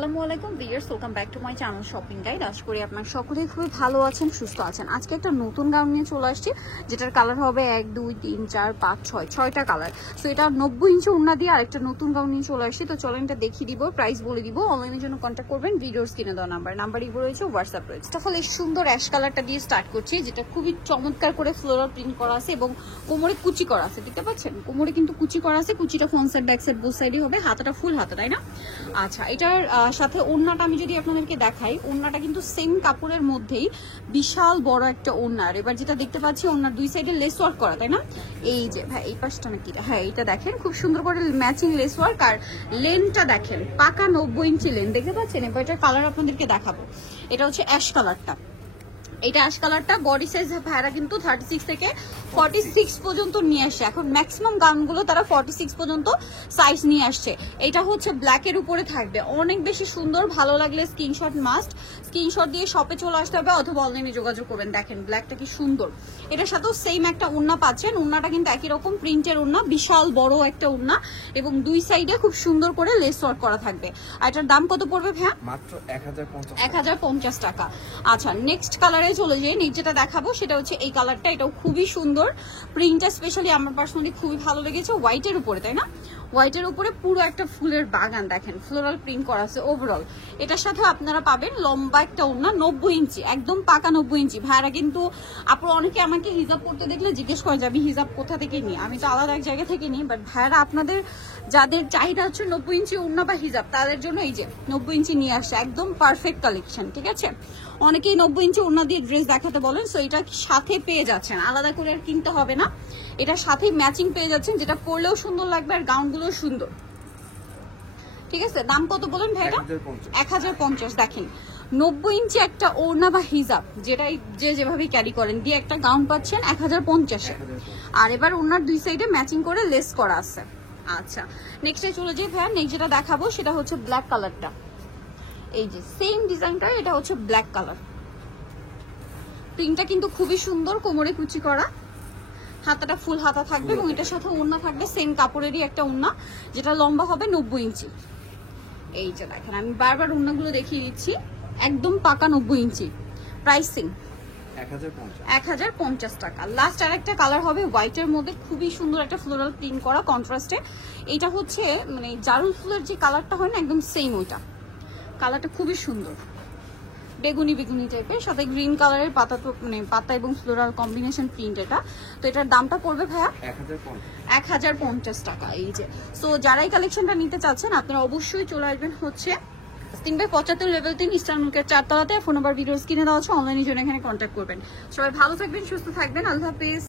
আসসালামু আলাইকুম viewers, welcome back to my channel shopping guide. আশা করি আপনারা সকলেই খুবই ভালো আছেন, সুস্থ আছেন। আজকে একটা নতুন গাউন নিয়ে চলে আসছি, যেটার কালার হবে 1 2 3 4 5 6 6টা কালার। সো এটা 90 ইঞ্চি ওড়না দিয়ে আরেকটা নতুন গাউন নিয়ে চলে আসছি। তো চলেন এটা দেখিয়ে দিব, প্রাইস বলে দিব। অনলাইনের জন্য কন্ট্যাক্ট করবেন, ভিডিওস কিনে দেওয়া নাম্বার ইগো রয়েছে, হোয়াটসঅ্যাপ রয়েছে। তাহলে সুন্দর অ্যাশ কালারটা দিয়ে স্টার্ট করছি, যেটা খুবই চমৎকার করে ফ্লোরাল প্রিন্ট করা আছে এবং কোমরে কুচি করা আছে। দেখতে পাচ্ছেন কোমরে কিন্তু কুচি করা আছে। কুচিটা front side back side both সাইডই হবে, হাতাটা ফুল হাতা, তাই না? আচ্ছা, এটার সাথে ওড়নাটা আমি যদি আপনাদেরকে দেখাই, ওড়নাটা কিন্তু সেম কাপড়ের মধ্যেই বিশাল বড় একটা ওড়নার। এবার যেটা দেখতে পাচ্ছি, ওড়নার দুই সাইডে লেস ওয়ার্ক করা, তাই না? এই যে ভাই, এই পাশটা নাকি, হ্যাঁ এটা দেখেন খুব সুন্দর করে ম্যাচিং লেস ওয়ার্ক। আর লেনটা দেখেন পাকা 90 ইঞ্চি লেন, দেখতে পাচ্ছেন? এবার এটার কালার আপনাদেরকে দেখাবো। এটা হচ্ছে অ্যাশ কালারটা। এটা অ্যাশ কালারটা বডি সাইজ ভাইরা কিন্তু 36 থেকে 46 পর্যন্ত নিয়ে আসছে। এখন ম্যাক্সিমাম গাউনগুলো তারা 46 পর্যন্ত সাইজ নিয়ে আসছে। এটা হচ্ছে ব্ল্যাকের উপরে থাকবে, অনেক বেশি সুন্দর। ভালো লাগলে স্ক্রিনশট মাস্ট, স্ক্রিনশট দিয়ে শপে চলে আসতে হবে অথবা অনলাইনে যোগাযোগ করবেন। দেখেন ব্ল্যাকটা কি সুন্দর। এটার সাথেও সেম একটা ওড়না পাচ্ছেন। ওড়নাটা কিন্তু একই রকম প্রিন্টের ওড়না, বিশাল বড় একটা ওড়না এবং দুই সাইডে খুব সুন্দর করে লেস ওয়ার্ক করা থাকবে। আর এটার দাম কত পড়বে ভাইয়া? মাত্র 1050 টাকা। আচ্ছা, নেক্সট কালারে চলে যাই। যেটা দেখাবো সেটা হচ্ছে এই কালারটা। এটাও খুবই সুন্দর প্রিন্টটা, স্পেশালি আমার পার্সোনালি খুবই ভালো লেগেছে। হোয়াইটের উপরে, তাই না? হোয়াইটের উপরে পুরো একটা ফুলের বাগান, দেখেন ফ্লোরাল প্রিন্ট করা আছে ওভারঅল। এটার সাথে আপনারা পাবেন লম্বা একটা ওড়না, 90 ইঞ্চি, একদম পাকা 90 ইঞ্চি। ভাইরা কিন্তু আপনারা অনেকে আমাকে হিজাব পড়তে দেখলে জিজ্ঞেস করে যে আমি হিজাব কোথা থেকে নিই। আমি তো আলাদা এক জায়গা থেকে নিই, বাট ভাইরা আপনাদের যাদের চাহিদা হচ্ছে 90 ইঞ্চি ওড়না বা হিজাব, তাদের জন্য এই যে 90 ইঞ্চি নিয়ে আসছে, একদম পারফেক্ট কালেকশন। ঠিক আছে, অনেকেই 90 ইঞ্চি ওড়না দিয়ে ড্রেস দেখাতে বলেন, সো এটা সাথে পেয়ে যাচ্ছেন, আলাদা করে আর কিনতে হবে না। এটার সাথে ম্যাচিং পেয়ে যাচ্ছেন, যেটা পরলেও সুন্দর লাগবে আর গাউনগুলো সুন্দর। ঠিক আছে, দাম কত বলেন ভাই? এটা 1050। দেখেন 90 ইঞ্চি একটা ওড়না বা হিজাব, যেটাই যে যেভাবে ক্যারি করেন, দিয়ে একটা গাউন পাচ্ছেন 1050-এ। আর এবার ওড়নার দুই সাইডে ম্যাচিং করে লেস করা আছে। আচ্ছা, নেক্সটে চলে যাই ভাইয়া। নেক্সট যেটা দেখাবো সেটা হচ্ছে ব্ল্যাক কালারটা। এই যে সেম ডিজাইনটা, এটা হচ্ছে ব্ল্যাক কালার। প্রিন্টটা কিন্তু খুবই সুন্দর, কোমরে কুচি করা, হাতাটা ফুল হাতা থাকবে এবং এটার সাথে ওড়না থাকবে সেম কাপড়েরই একটা ওড়না, যেটা লম্বা হবে 90 ইঞ্চি। এই যে দেখেন, আমি বারবার ওড়নাগুলো দেখিয়ে দিচ্ছি, একদম পাকা 90 ইঞ্চি। প্রাইসিং 1050 টাকা। লাস্ট আর একটা কালার হবে হোয়াইটের মধ্যে, খুবই সুন্দর একটা ফ্লোরাল প্রিন্ট করা কন্ট্রাস্টে। এটা হচ্ছে মানে জারুল ফুলের যে কালারটা হয় না, একদম সেম ওইটা। কালারটা খুবই সুন্দর, বেগুনি বেগুনি টাইপের, সাথে গ্রিন কালারের পাতা, তো মানে পাতা এবং ফ্লোরাল কম্বিনেশন প্রিন্ট এটা। তো এটার দামটা পড়বে ভাইয়া 1050 টাকা। এই যে, সো যারা এই কালেকশনটা নিতে চাচ্ছেন আপনারা অবশ্যই চলে আসবেন হচ্ছে 3/75 লেভেল 3 ইস্টার্ন মার্কেট 4 তলাতে। ফোন নাম্বার ভিডিওস কিনে দেওয়া আছে, অনলাইনের জন্য এখানে কন্ট্যাক্ট করবেন। সবাই ভালো থাকবেন, সুস্থ থাকবেন, আল্লাহ হাফেজ।